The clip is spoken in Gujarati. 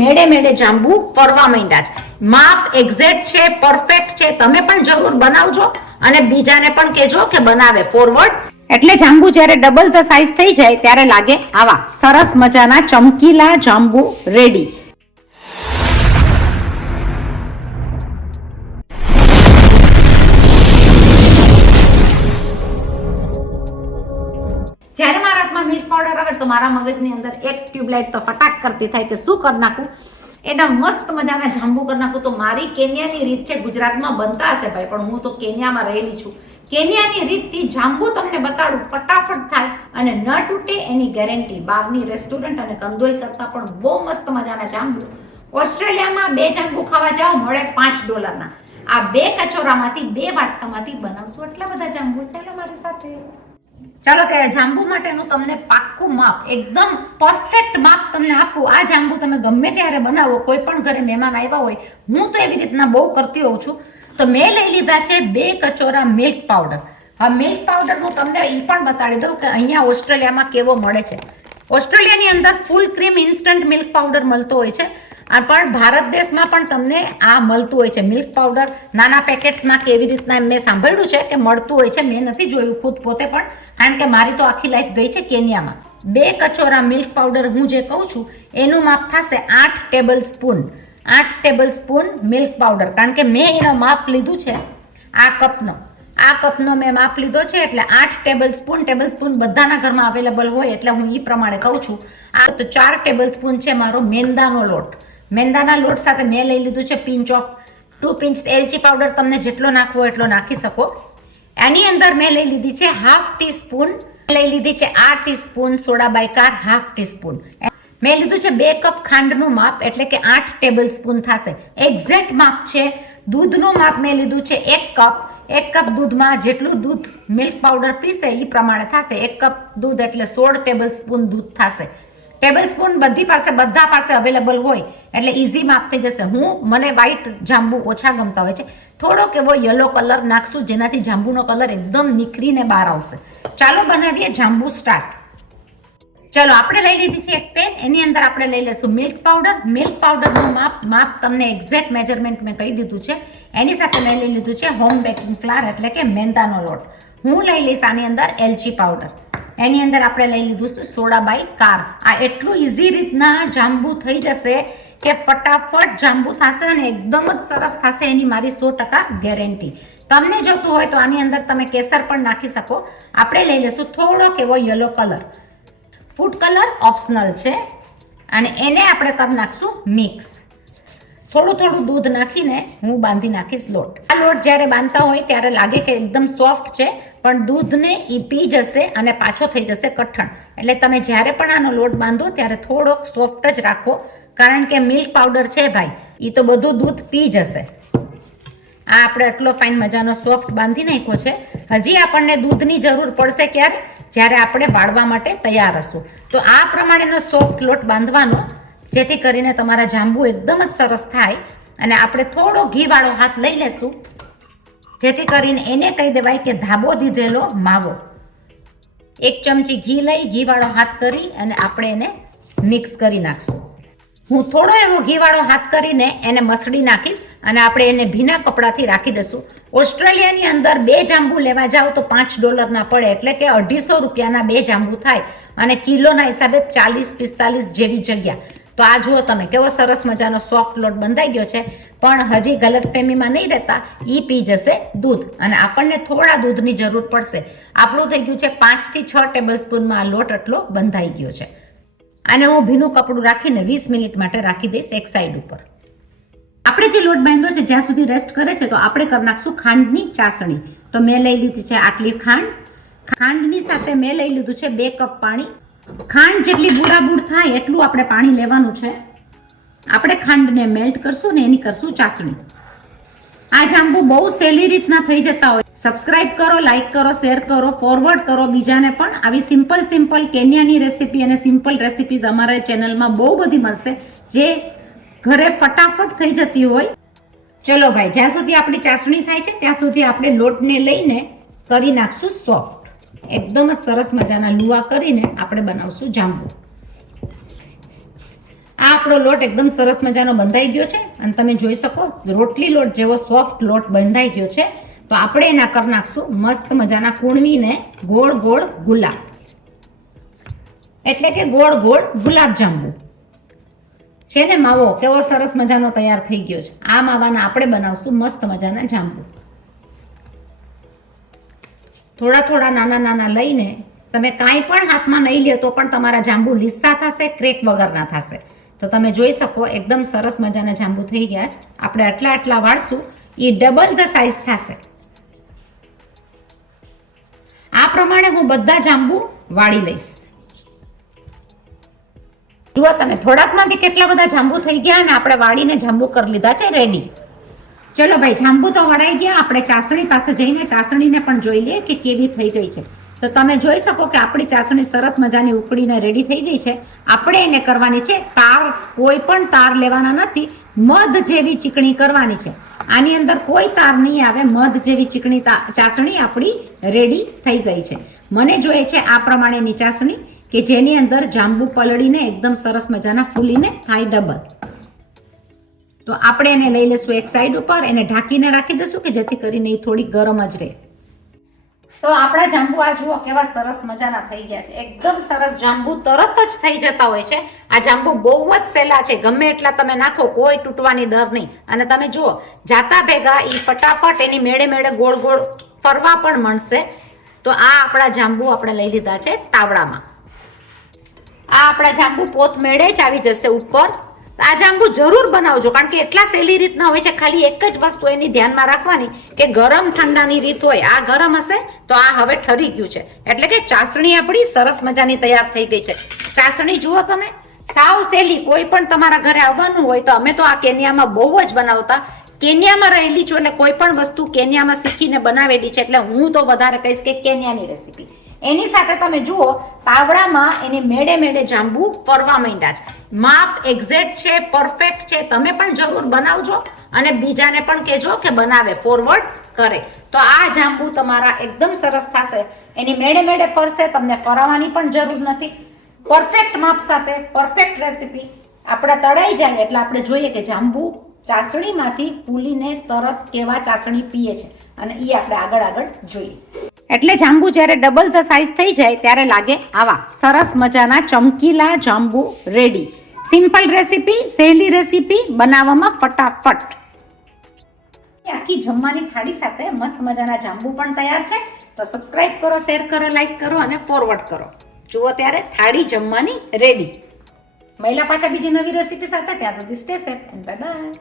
મેડે મેડે જાંબુ ફરવા માંડ્યા છે. માપ એક્ઝેક્ટ છે, પરફેક્ટ છે. તમે પણ જરૂર બનાવજો અને બીજાને પણ કહેજો કે બનાવે ફોરવર્ડ. એટલે જાંબુ જ્યારે ડબલ ધ સાઈઝ થઈ જાય ત્યારે લાગે આવા સરસ મજાના ચમકીલા જાંબુ રેડી. જ્યારે મારા હાથમાં મિલ્ક પાવડર આવે તો મારા મગજની અંદર એક ટ્યુબલાઇટ તો ફટાક કરતી થાય કે શું કરી નાખું, એના મસ્ત મજાના જાંબુ કરી નાખું. તો મારી કેન્યાની રીત છે, ગુજરાતમાં બનતા હશે ભાઈ, પણ હું તો કેન્યામાં રહેલી છું. કેન્યાની રીતથી જાંબુ તમને બતાડું, ફટાફટ થાય અને ન તૂટે એની ગેરંટી. બહારની રેસ્ટોરન્ટ અને કંદોઈ કરતાં પણ બહુ મસ્ત મજાના જાંબુ. ઓસ્ટ્રેલિયામાં 2 જાંબુ ખાવા જાઓ મળે $5. આ 2 કચોરામાંથી 2 વાટકામાંથી બનાવશું એટલા બધા જાંબુ. ચાલો મારી સાથે. ચાલો ત્યારે જાંબુ માટેનું તમને પાક્કું માપ, એકદમ પરફેક્ટ માપ તમને આપું. આ જાંબુ તમે ગમે ત્યારે બનાવો, કોઈ પણ ઘરે મહેમાન આવ્યા હોય, હું તો એવી રીતના બહુ કરતી હોઉં છું. તો મેં લઈ લીધા છે 2 કચોરા મિલ્ક પાવડર. આ મિલ્ક પાવડર હું તમને એ પણ બતાડી દઉં કે અહીંયા ઓસ્ટ્રેલિયામાં કેવો મળે છે. ઓસ્ટ્રેલિયાની અંદર ફૂલ ક્રીમ ઇન્સ્ટન્ટ મિલ્ક પાવડર મળતો હોય છે, પણ ભારત દેશમાં પણ તમને આ મળતું હોય છે મિલ્ક પાવડર નાના પેકેટ્સમાં. કેવી રીતના મેં સાંભળ્યું છે કે મળતું હોય છે, મેં નથી જોયું ખુદ પોતે પણ, કારણ કે મારી તો આખી લાઈફ ગઈ છે કેન્યામાં. 2 કચોરા મિલ્ક પાવડર હું જે કહું છું એનું માપ થશે 8 table spoon. 8 table spoon milk powder, કારણ કે મેં એનો માપ લીધું છે આ કપનો મેં માપ લીધો છે. એટલે 8 ટેબલ સ્પૂન બધાના ઘરમાં અવેલેબલ હોય એટલે હું એ પ્રમાણે કહું છું. આ તો 4 ટેબલ સ્પૂન છે મારો મેંદાનો લોટ. મેંદાના લોટ સાથે મેં લઈ લીધું છે 2 પિંચ એલચી પાવડર. તમને જેટલો નાખવો એટલો નાખી શકો. એની અંદર મેં લઈ લીધી છે ½ ટીસ્પૂન, લઈ લીધી છે આ ટીસ્પૂન સોડા બાયકાર ½ ટીસ્પૂન. મેં લીધું છે 2 કપ ખાંડનું માપ, એટલે કે 8 ટેબલ સ્પૂન થશે. એક્ઝેક્ટ માપ છે. દૂધનું માપ મેં લીધું છે 1 કપ. 1 કપ દૂધમાં જેટલું દૂધ મિલ્ક પાવડર પીસે એ પ્રમાણે થશે. 1 કપ દૂધ એટલે 16 ટેબલ સ્પૂન દૂધ થશે. ટેબલ સ્પૂન બધા પાસે અવેલેબલ હોય એટલે ઇઝી માપ થઈ જશે. મને વ્હાઈટ જાંબુ ઓછા ગમતા હોય છે, થોડોક એવો યલો કલર નાખશું જેનાથી જાંબુનો કલર એકદમ નીકળીને બહાર આવશે. ચાલો બનાવીએ જાંબુ સ્ટાર્ટ. ચાલો આપણે લઈ લીધી છે એક પેન, એની અંદર આપણે લઈ લઈશું મિલ્ક પાવડર. મિલ્ક પાવડરનું માપ તમને એક્ઝેક્ટ મેજરમેન્ટ મેં કહી દીધું છે. એની સાથે મેં લઈ લીધું છે હોમ બેકિંગ ફ્લાર, એટલે કે મેંદાનો લોટ. હું લઈ લઈશ આની અંદર એલચી પાવડર. એની અંદર આપણે લઈ લીધું છે સોડા બાયકાર. આ એટલું ઇઝી રીતના જાંબુ થઈ જશે કે ફટાફટ જાંબુ થશે અને એકદમ જ સરસ થશે, એની મારી 100% ગેરંટી. તમને જોતું હોય તો આની અંદર તમે કેસર પણ નાખી શકો. આપણે લઈ લઈશું થોડોક એવો yellow colour. Food colour optional છે અને એને આપણે કરી નાખશું મિક્સ. થોડું દૂધ નાખીને હું બાંધી નાખીશ લોટ. આ લોટ જ્યારે બાંધતા હોય ત્યારે લાગે કે એકદમ સોફ્ટ છે, પણ દૂધને એ પી જશે અને પાછો થઈ જશે કઠણ. એટલે તમે જ્યારે પણ આનો લોટ બાંધો ત્યારે થોડોક સોફ્ટ જ રાખો, કારણ કે મિલ્ક પાવડર છે ભાઈ, એ તો બધું દૂધ પી જશે. આ આપણે આટલો ફાઇન મજાનો સોફ્ટ બાંધી નાખ્યો છે. હજી આપણને દૂધની જરૂર પડશે ક્યારે? જ્યારે આપણે વાળવા માટે તૈયાર હશું. તો આ પ્રમાણેનો સોફ્ટ લોટ બાંધવાનો, જેથી કરીને તમારા જાંબુ એકદમ જ સરસ થાય. અને આપણે થોડો ઘીવાળો હાથ લઈ લેશું, જેથી કરીને એને કહી દેવાય કે ધાબો દીધેલો માવો. 1 ચમચી ઘી લઈ ઘીવાળો હાથ કરી અને આપણે એને મિક્સ કરી નાખશું. હું થોડો એવો ઘીવાળો હાથ કરીને એને મસળી નાખીશ અને આપણે એને ભીના કપડાથી રાખી દઈશું. ઓસ્ટ્રેલિયાની અંદર 2 જાંબુ લેવા જાઓ તો $5 પડે, એટલે કે 250 રૂપિયાના 2 જાંબુ થાય અને કિલોના હિસાબે 40-45 જેવી જગ્યા. તો આ જુઓ તમે કેવો સરસ મજાનો સોફ્ટ લોટ બંધાઈ ગયો છે. પણ હજી ગલતફહેમીમાં નહીં રહેતા, એ પી જશે દૂધ અને આપણને થોડા દૂધની જરૂર પડશે. આપણું થઈ ગયું છે 5 થી 6 ટેબલ સ્પૂનમાં આ લોટ એટલો બંધાઈ ગયો છે. આને હું ભીનું કપડું રાખીને 20 મિનિટ માટે રાખી દઈશ એક સાઈડ ઉપર. આપણે જે લોટ બાંધ્યો છે જ્યાં સુધી રેસ્ટ કરે છે, તો આપણે કરી નાખશું ખાંડની ચાસણી. તો મેં લઈ લીધી છે આટલી ખાંડ. ખાંડની સાથે મેં લઈ લીધું છે 2 કપ પાણી. ખાંડ જેટલી બુડાબુડ થાય એટલું આપણે પાણી લેવાનું છે. આપણે ખાંડને મેલ્ટ કરશું ને એની કરશું ચાસણી. આ જાંબુ બહુ સહેલી રીતના થઈ જતા હોય. સબસ્ક્રાઇબ કરો, લાઈક કરો, શેર કરો, ફોરવર્ડ કરો બીજાને પણ. આવી સિમ્પલ કેન્યાની રેસીપી અને સિમ્પલ રેસીપીઝ અમારા ચેનલમાં બહુ બધી મળશે, જે ઘરે ફટાફટ થઈ જતી હોય. ચલો ભાઈ, જ્યાં સુધી આપણી ચાસણી થાય છે ત્યાં સુધી આપણે લોટને લઈને કરી નાખશું સોફ્ટ. એકદમ જ સરસ મજાના લુવા કરીને આપણે બનાવશું જાંબુ. આ આપણો લોટ એકદમ સરસ મજાનો બંધાઈ ગયો છે અને તમે જોઈ શકો રોટલી લોટ જેવો સોફ્ટ લોટ બંધાઈ ગયો છે. તો આપણે એના કરી નાખશું મસ્ત મજાના કૂણવીને ગોળ ગોળ ગુલાબ, એટલે કે ગોળ ગોળ ગુલાબ જાંબુ છે ને. માવો કેવો સરસ મજાનો તૈયાર થઈ ગયો છે. આ માવાના આપણે બનાવશું મસ્ત મજાના જાંબુ. થોડા થોડા નાના નાના લઈને તમે કાંઈ પણ હાથમાં નહીં લે તો પણ તમારા જાંબુ લીસા થશે, ક્રેક વગરના થશે. તો તમે જોઈ શકો એકદમ સરસ મજાના જાંબુ થઈ ગયા છે. આપણે આટલા આટલા વાળશું, એ ડબલ ધ સાઇઝ થશે. આ પ્રમાણે હું બધા જાંબુ વાળી લઈશ. જુઓ તમે થોડાકમાંથી કેટલા બધા જાંબુ થઈ ગયા અને આપણે વાળીને જાંબુ કરી લીધા છે રેડી. ચલો ભાઈ, જાંબુ તો વળાઈ ગયા. આપણે ચાસણી પાસે જઈને ચાસણીને પણ જોઈ લઈએ કે કેવી થઈ ગઈ છે. તો તમે જોઈ શકો કે આપણી ચાસણી સરસ મજાની ઉકળીને રેડી થઈ ગઈ છે. આપણે એને કરવાની છે તાર, કોઈ પણ તાર લેવાના નથી, મધ જેવી ચીકણી કરવાની છે. આની અંદર કોઈ તાર નહીં આવે, મધ જેવી ચીકણી ચાસણી આપણી રેડી થઈ ગઈ છે. મને જોઈએ છે આ પ્રમાણેની ચાસણી કે જેની અંદર જાંબુ પલળીને એકદમ સરસ મજાના ફૂલીને થાય ડબલ. તો આપણે એને લઈ લેશું એક સાઈડ ઉપર, એને ઢાંકીને રાખી દઈશું કે જેથી કરીને એ થોડી ગરમ જ રહે. તો આપણા જાંબુ આ જુઓ કેવા સરસ મજાના થઈ ગયા છે. એકદમ સરસ જાંબુ તરત જ થઈ જતા હોય છે. આ જાંબુ બહુ જ સહેલા છે, ગમે એટલા તમે નાખો કોઈ તૂટવાની દર નહીં. અને તમે જુઓ જાતા ભેગા એ ફટાફટ એની મેળે મેળે ગોળ ગોળ ફરવા પણ મળશે. તો આ આપણા જાંબુ આપણે લઈ લીધા છે તાવડામાં. આ આપણા જાંબુ પોત મેળે જ આવી જશે ઉપર. આ જાંબુ જરૂર બનાવજો, કારણ કે એટલા સહેલી રીતના હોય છે. ખાલી એક જ વસ્તુ એની ધ્યાનમાં રાખવાની કે ગરમ ઠંડાની રીત હોય. આ ગરમ હશે તો આ હવે ઠરી ગયું છે, એટલે કે ચાસણી આપણી સરસ મજાની તૈયાર થઈ ગઈ છે. ચાસણી જુઓ તમે, સાવ સહેલી. કોઈ પણ તમારા ઘરે આવવાનું હોય તો અમે તો આ કેન્યામાં બહુ જ બનાવતા. કેન્યામાં રહેલી છું એટલે કોઈ પણ વસ્તુ કેન્યામાં શીખીને બનાવેલી છે, એટલે હું તો વધારે કહીશ કે કેન્યાની રેસીપી. એની સાથે તમે જુઓ તાવડામાં એની મેળે મેળે જાંબુ ફરવા માંડ્યા છે. માપ એક્ઝેક્ટ છે, પરફેક્ટ છે. તમે પણ જરૂર બનાવજો અને બીજાને પણ કહેજો કે બનાવે, ફોરવર્ડ કરે. તો આ જાંબુ તમારા એકદમ સરસ થશે. એની મેળે મેળે ફરશે, તમને ફરાવાની પણ જરૂર નથી. પરફેક્ટ માપ સાથે પરફેક્ટ રેસીપી. આપણે તળાઈ જાય એટલે આપણે જોઈએ કે જાંબુ ચાસણીમાંથી ફૂલીને તરત કેવા ચાસણી પીએ છે, અને એ આપણે આગળ આગળ જોઈએ. એટલે જાંબુ જ્યારે ડબલ ધ સાઇઝ થઈ જાય ત્યારે લાગે આવા સરસ મજાના ચમકીલા જાંબુ રેડી. સિમ્પલ રેસીપી, સહેલી રેસીપી, બનાવવામાં ફટાફટ. આખી જમવાની થાળી સાથે મસ્ત મજાના જાંબુ પણ તૈયાર છે. તો સબસ્ક્રાઇબ કરો, શેર કરો, લાઈક કરો અને ફોરવર્ડ કરો. જુઓ ત્યારે થાળી જમવાની રેડી. મહિલા પાછા બીજી નવી રેસીપી સાથે. ત્યાં સુધી stay safe and bye bye.